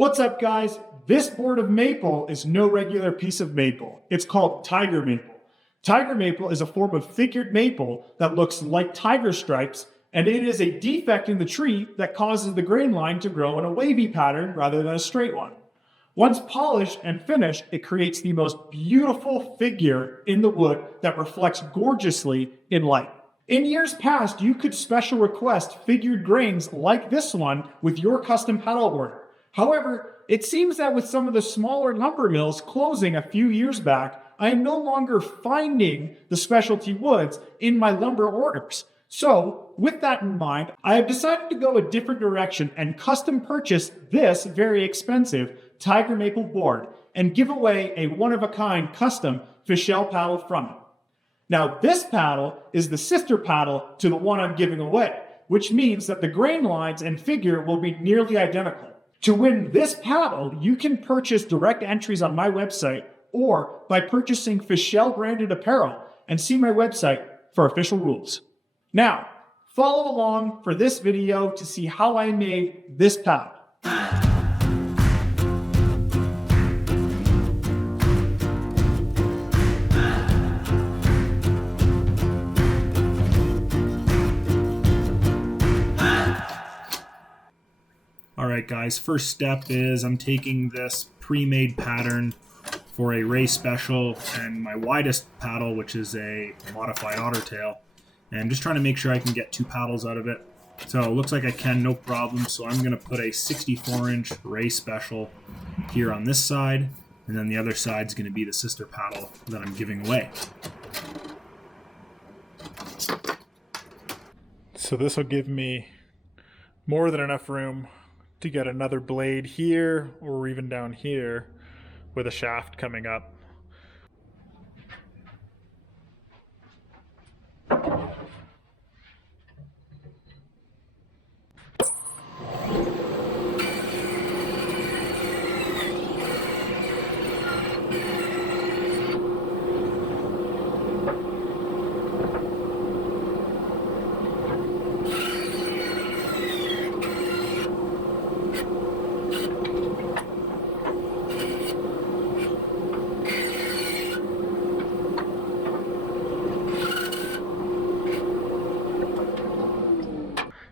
What's up, guys? This board of maple is no regular piece of maple. It's called tiger maple. Tiger maple is a form of figured maple that looks like tiger stripes, and it is a defect in the tree that causes the grain line to grow in a wavy pattern rather than a straight one. Once polished and finished, it creates the most beautiful figure in the wood that reflects gorgeously in light. In years past, you could special request figured grains like this one with your custom paddle order. However, it seems that with some of the smaller lumber mills closing a few years back, I am no longer finding the specialty woods in my lumber orders. So, with that in mind, I have decided to go a different direction and custom purchase this very expensive tiger maple board and give away a one-of-a-kind custom Fischl paddle from it. Now, this paddle is the sister paddle to the one I'm giving away, which means that the grain lines and figure will be nearly identical. To win this paddle, you can purchase direct entries on my website or by purchasing Fischl branded apparel and see my website for official rules. Now, follow along for this video to see how I made this paddle. Alright guys, first step is I'm taking this pre-made pattern for a race special and my widest paddle, which is a modified otter tail, and I'm just trying to make sure I can get two paddles out of it. So it looks like I can, no problem, so I'm going to put a 64-inch race special here on this side, and then the other side is going to be the sister paddle that I'm giving away. So this will give me more than enough room to get another blade here or even down here with a shaft coming up.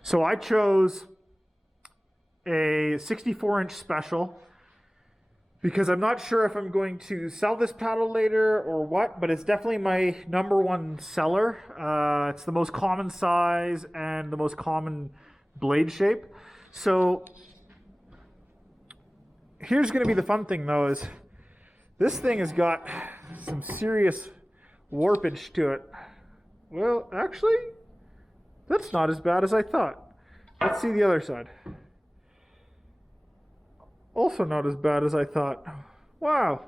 So I chose a 64-inch special because I'm not sure if I'm going to sell this paddle later or what, but it's definitely my number one seller. It's the most common size and the most common blade shape. So here's going to be the fun thing though, is this thing has got some serious warpage to it. Well, actually, that's not as bad as I thought. Let's see the other side. Also not as bad as I thought. Wow.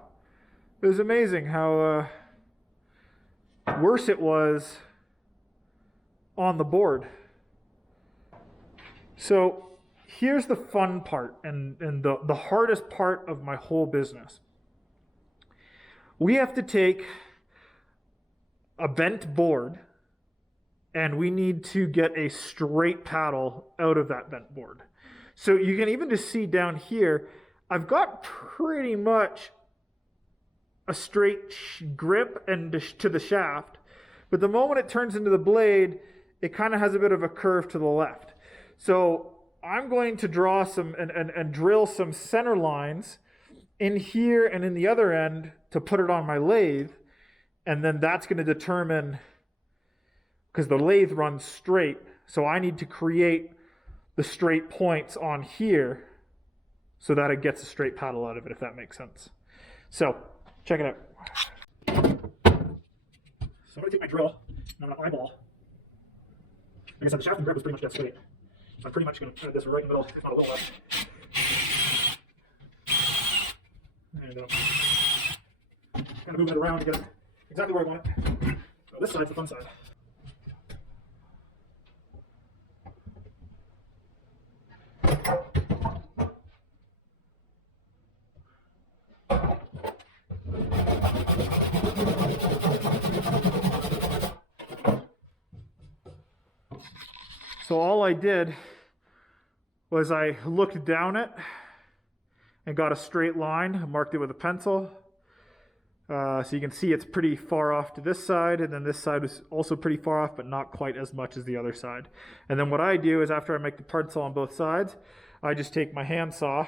It was amazing how worse it was on the board. So here's the fun part and the hardest part of my whole business. We have to take a bent board and we need to get a straight paddle out of that bent board. So you can even just see down here, I've got pretty much a straight grip and to the shaft, but the moment it turns into the blade, it kind of has a bit of a curve to the left. So I'm going to draw some and drill some center lines in here and in the other end to put it on my lathe, and then that's going to determine, because the lathe runs straight, so I need to create the straight points on here so that it gets a straight paddle out of it, if that makes sense. So, check it out. So I'm going to take my drill, and I'm going to eyeball. Like I said, the shaft and grip is pretty much dead straight. So I'm pretty much going to put this right in the middle, if not a little left. And kind of move it around to get it exactly where I want it. So this side's the fun side. So all I did was I looked down it and got a straight line, marked it with a pencil. So you can see it's pretty far off to this side, and then this side was also pretty far off, but not quite as much as the other side. And then what I do is after I make the pencil on both sides, I just take my handsaw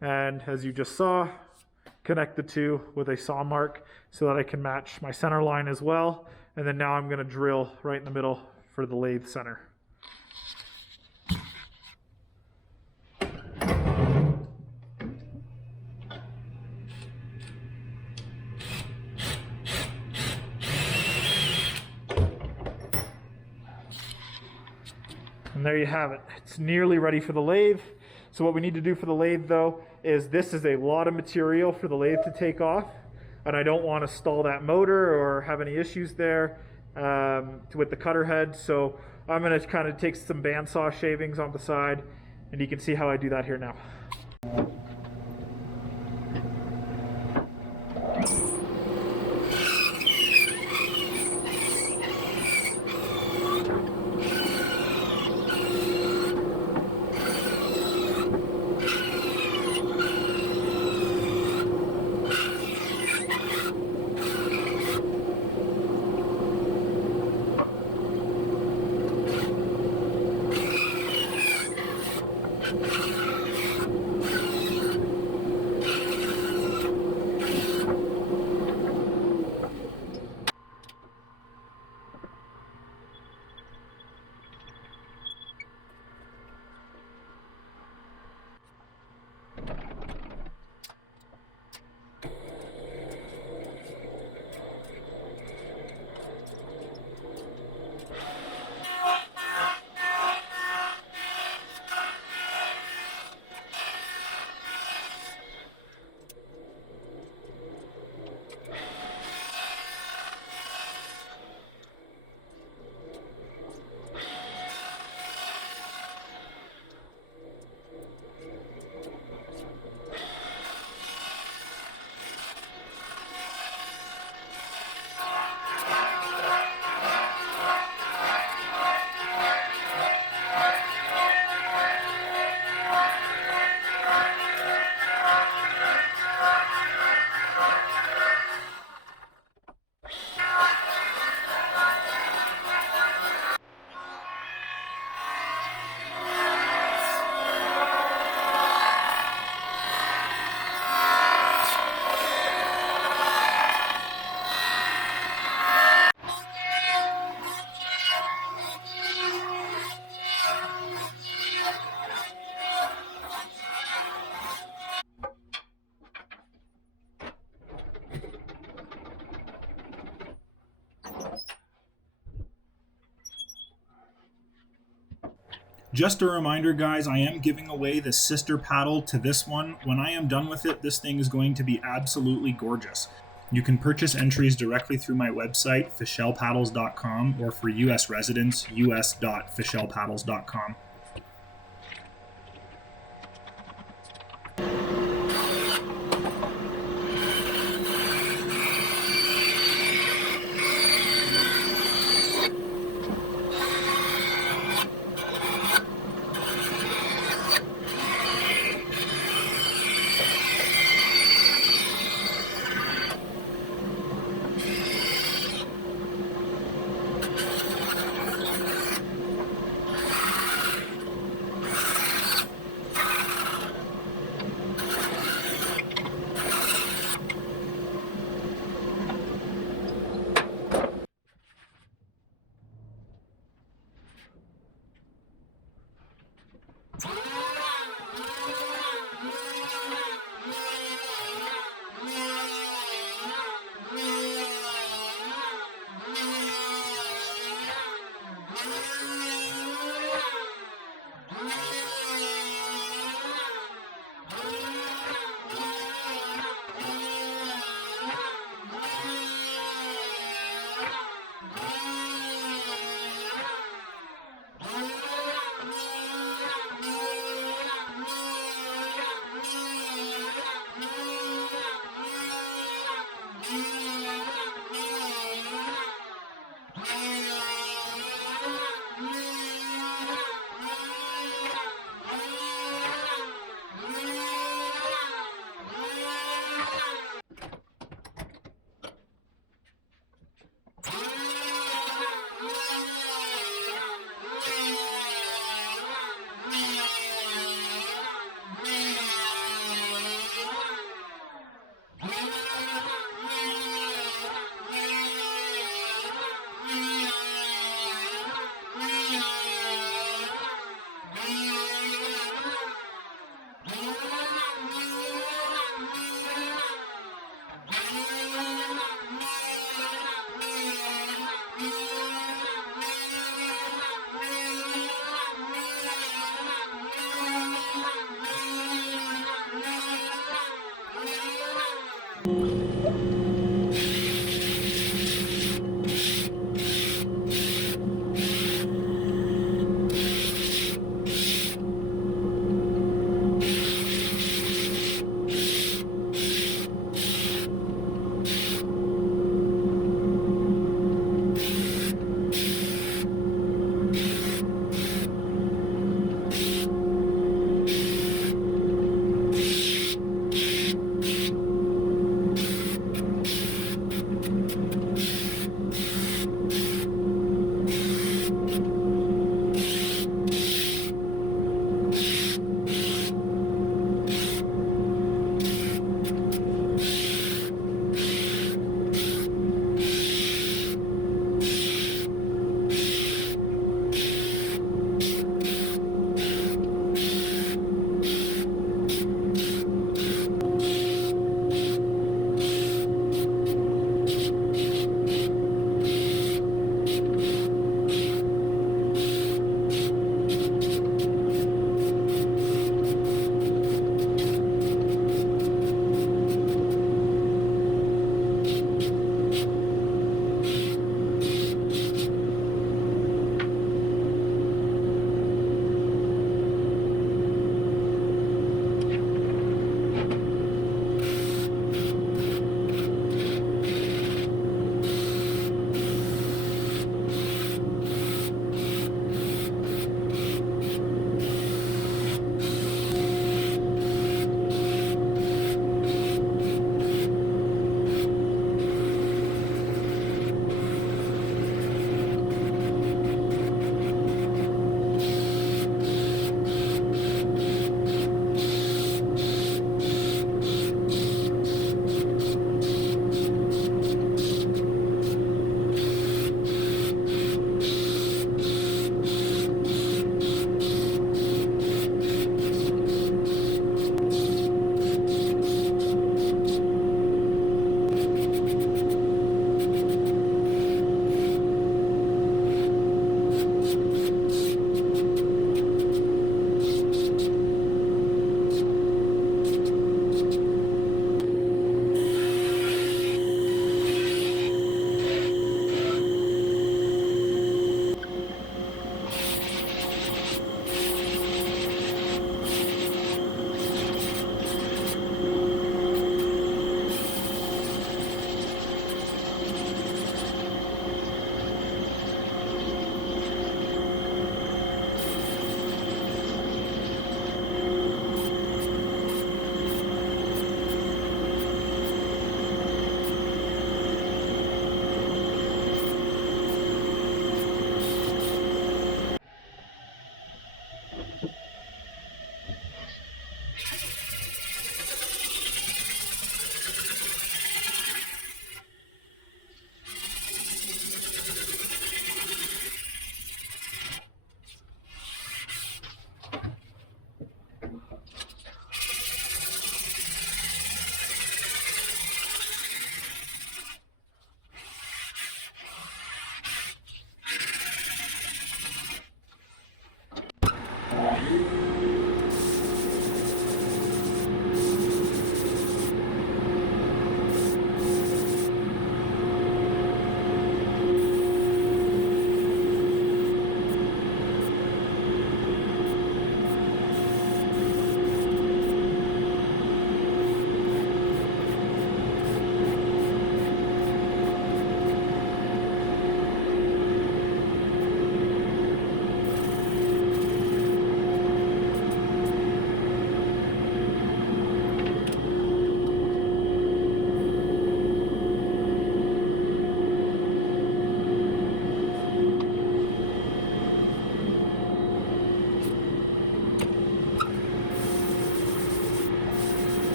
and, as you just saw, connect the two with a saw mark so that I can match my center line as well. And then now I'm going to drill right in the middle for the lathe center. And there you have it. It's nearly ready for the lathe. So what we need to do for the lathe though is this is a lot of material for the lathe to take off, and I don't want to stall that motor or have any issues there with the cutter head. So I'm going to kind of take some bandsaw shavings on the side, and you can see how I do that here now. Just a reminder, guys, I am giving away the sister paddle to this one. When I am done with it, this thing is going to be absolutely gorgeous. You can purchase entries directly through my website, fichellepaddles.com, or for US residents, us.fichellepaddles.com.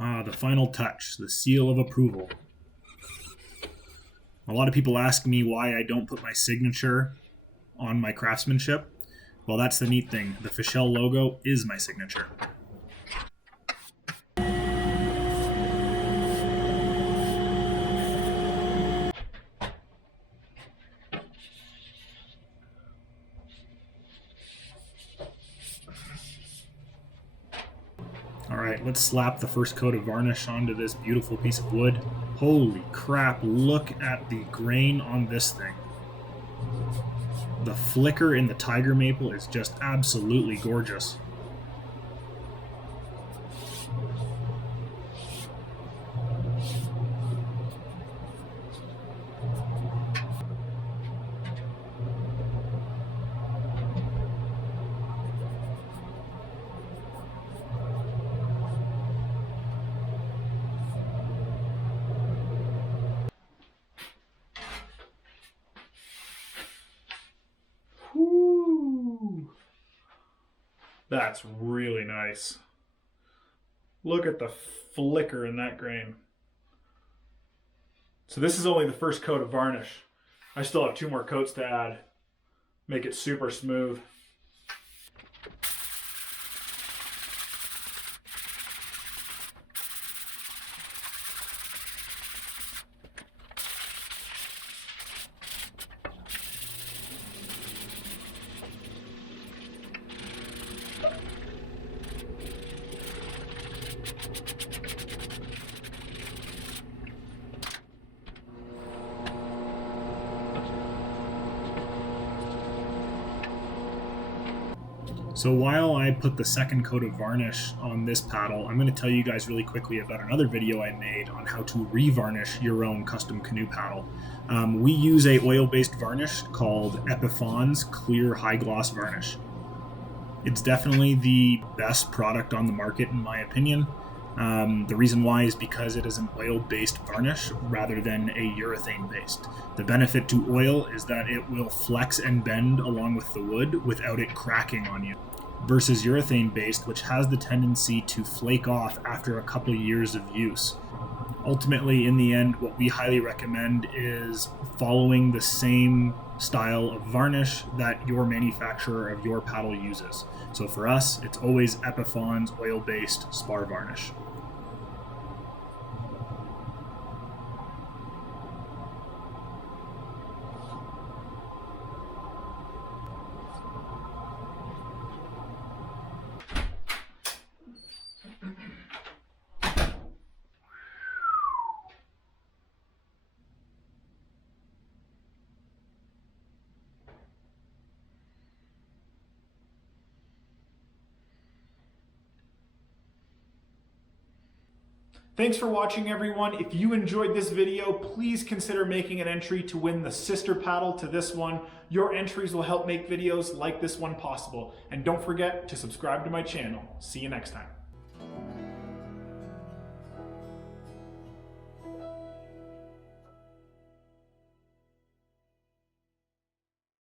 The final touch, the seal of approval. A lot of people ask me why I don't put my signature on my craftsmanship. Well, that's the neat thing. The Fischl logo is my signature. Alright, let's slap the first coat of varnish onto this beautiful piece of wood. Holy crap, look at the grain on this thing. The flicker in the tiger maple is just absolutely gorgeous. Whew. That's really nice. Look at the flicker in that grain. So this is only the first coat of varnish. I still have 2 more coats to add. Make it super smooth. So while I put the second coat of varnish on this paddle, I'm going to tell you guys really quickly about another video I made on how to revarnish your own custom canoe paddle. We use a oil-based varnish called Epiphan's Clear High Gloss Varnish. It's definitely the best product on the market in my opinion. The reason why is because it is an oil-based varnish rather than a urethane-based. The benefit to oil is that it will flex and bend along with the wood without it cracking on you, versus urethane-based, which has the tendency to flake off after a couple years of use. Ultimately, in the end, what we highly recommend is following the same style of varnish that your manufacturer of your paddle uses. So for us, it's always Epiphan's oil-based spar varnish. Thanks for watching, everyone. If you enjoyed this video, please consider making an entry to win the sister paddle to this one. Your entries will help make videos like this one possible. And don't forget to subscribe to my channel. See you next time.